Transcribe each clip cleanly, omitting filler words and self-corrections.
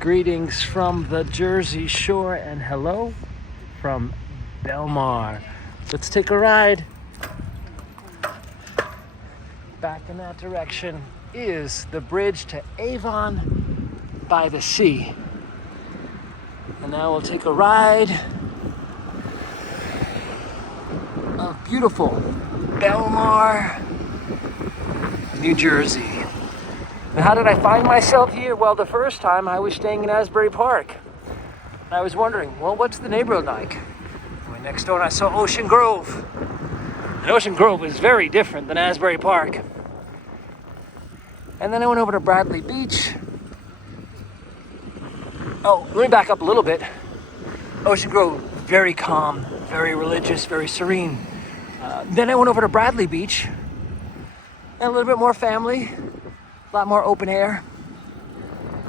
Greetings from the Jersey Shore and hello from Belmar. Let's take a ride. Back in that direction is the bridge to Avon by the sea. And now we'll take a ride of beautiful Belmar, New Jersey. And how did I find myself here? Well, the first time I was staying in Asbury Park. I was wondering, well, what's the neighborhood like? I went next door and I saw Ocean Grove. And Ocean Grove is very different than Asbury Park. And then I went over to Bradley Beach. Oh, let me back up a little bit. Ocean Grove, very calm, very religious, very serene. Then I went over to Bradley Beach. And a little bit more family. A lot more open air.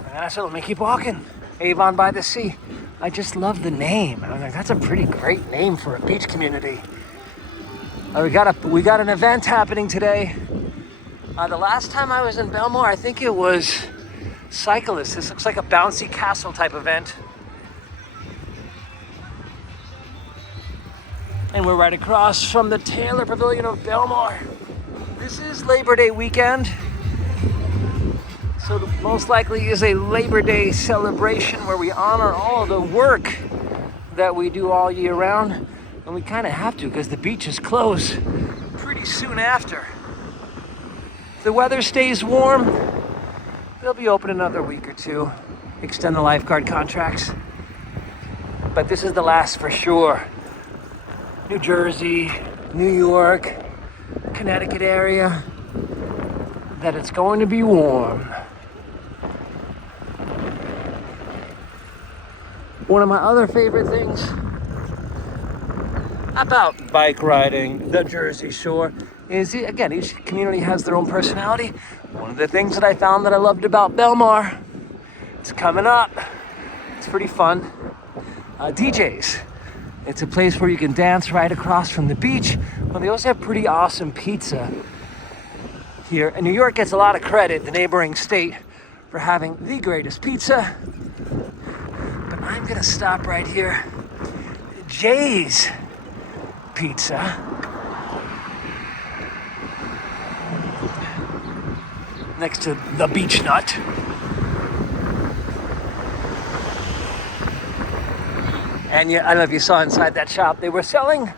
And I said, let me keep walking. Avon by the sea. I just love the name. I'm like, that's a pretty great name for a beach community. We got an event happening today. The last time I was in Belmar, I think it was cyclists. This looks like a bouncy castle type event. And we're right across from the Taylor Pavilion of Belmar. This is Labor Day weekend. So most likely is a Labor Day celebration where we honor all of the work that we do all year round. And we kind of have to because the beaches close pretty soon after. If the weather stays warm, they'll be open another week or two. Extend the lifeguard contracts. But this is the last for sure. New Jersey, New York, Connecticut area, that it's going to be warm. One of my other favorite things about bike riding the Jersey Shore is, again, each community has their own personality. One of the things that I found that I loved about Belmar, it's coming up, it's pretty fun, DJs. It's a place where you can dance right across from the beach, but they also have pretty awesome pizza here. And New York gets a lot of credit, the neighboring state, for having the greatest pizza. But I'm gonna stop right here. Jay's Pizza. Next to the Beach Nut. And yeah, I don't know if you saw inside that shop, they were selling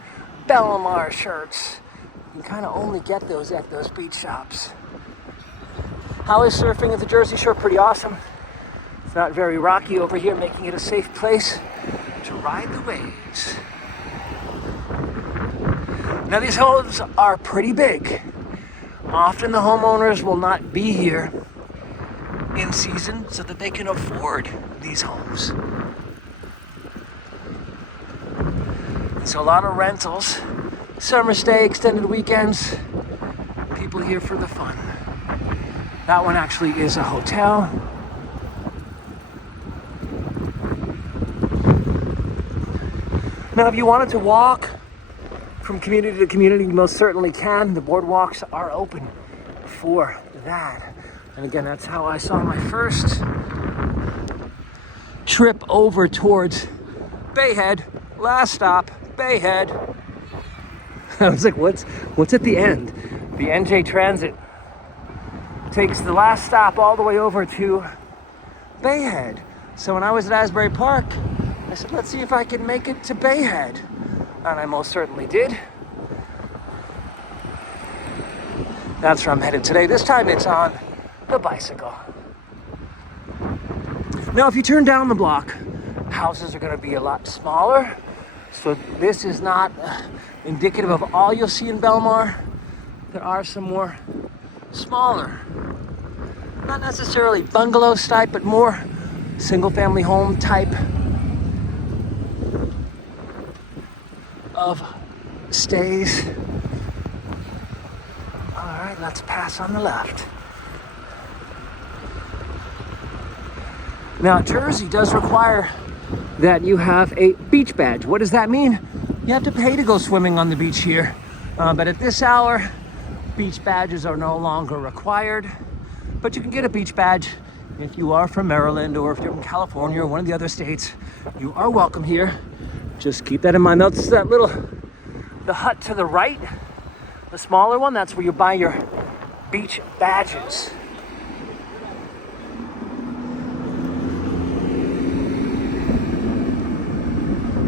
Belmar shirts. You kind of only get those at those beach shops. How is surfing at the Jersey Shore? Pretty awesome. It's not very rocky over here, making it a safe place to ride the waves. Now these homes are pretty big. Often the homeowners will not be here in season so that they can afford these homes. So a lot of rentals, summer stay, extended weekends, people here for the fun. That one actually is a hotel. Now, if you wanted to walk from community to community, you most certainly can. The boardwalks are open for that. And again, that's how I saw my first trip over towards Bayhead. Last stop, Bayhead. I was like, what's at the end? The NJ Transit takes the last stop all the way over to Bayhead. So when I was at Asbury Park, I said, let's see if I can make it to Bayhead. And I most certainly did. That's where I'm headed today. This time it's on the bicycle. Now, if you turn down the block, houses are going to be a lot smaller. So this is not indicative of all you'll see in Belmar. There are some more smaller, not necessarily bungalows type, but more single-family home type of stays. All right, let's pass on the left. Now, Jersey does require that you have a beach badge. What does that mean? You have to pay to go swimming on the beach here. But at this hour, beach badges are no longer required. But you can get a beach badge If you are from Maryland or if you're from California or one of the other states, you are welcome here. Just keep that in mind. That's that the hut to the right, the smaller one, that's where you buy your beach badges.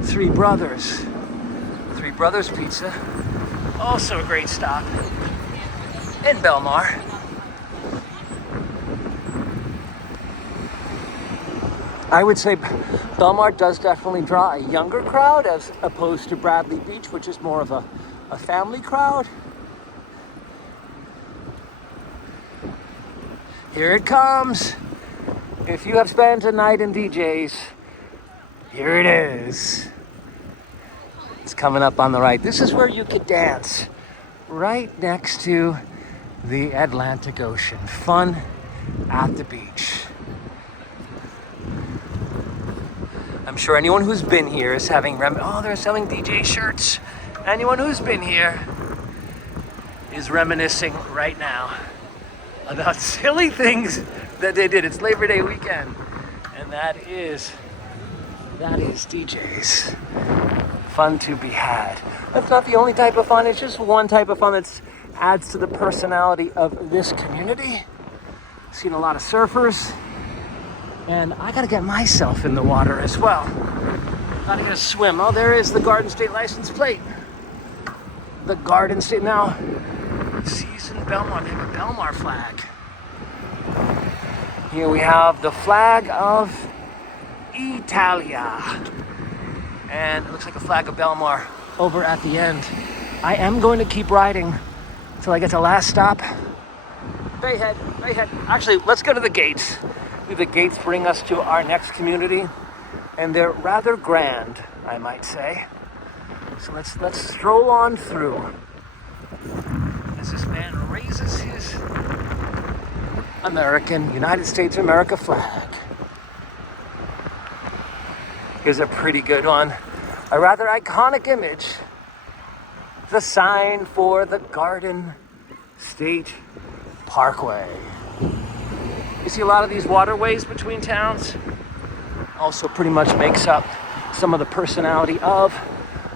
Three Brothers Pizza, also a great stop in Belmar. I would say Belmar does definitely draw a younger crowd as opposed to Bradley Beach, which is more of a family crowd. Here it comes. If you have spent a night in DJ's, here it is. It's coming up on the right. This is where you could dance right next to the Atlantic Ocean. Fun at the beach. I'm sure anyone who's been here is having they're selling DJ shirts. Anyone who's been here is reminiscing right now about silly things that they did. It's Labor Day weekend, and that is DJs. Fun to be had. That's not the only type of fun. It's just one type of fun that adds to the personality of this community. Seen a lot of surfers. And I gotta get myself in the water as well. Gotta get a swim. Oh, there is the Garden State license plate. The Garden State. Now, Season Belmar. They have a Belmar flag. Here we have the flag of Italia. And it looks like a flag of Belmar over at the end. I am going to keep riding until I get to the last stop. Bayhead. Actually, let's go to the gates. The gates bring us to our next community, and they're rather grand, I might say. So let's stroll on through as this man raises his United States of America flag. Here's a pretty good one, a rather iconic image. The sign for the Garden State Parkway. You see a lot of these waterways between towns. Also pretty much makes up some of the personality of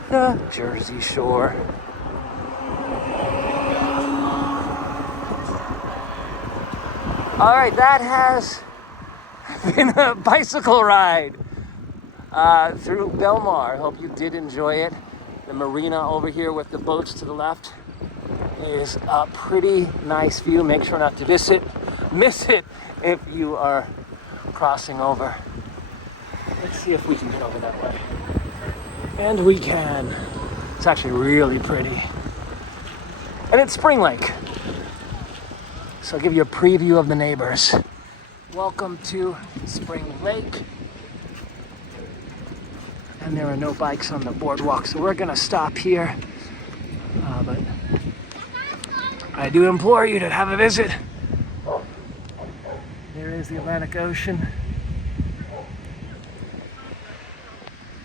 the Jersey Shore. All right, that has been a bicycle ride through Belmar. Hope you did enjoy it. The marina over here with the boats to the left is a pretty nice view. Make sure not to miss it if you are crossing over. Let's see if we can get over that way. And we can. It's actually really pretty. And it's Spring Lake. So I'll give you a preview of the neighbors. Welcome to Spring Lake. And there are no bikes on the boardwalk, so we're gonna stop here. But I do implore you to have a visit. There is the Atlantic Ocean.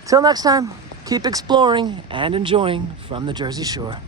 Till next time, keep exploring and enjoying from the Jersey Shore.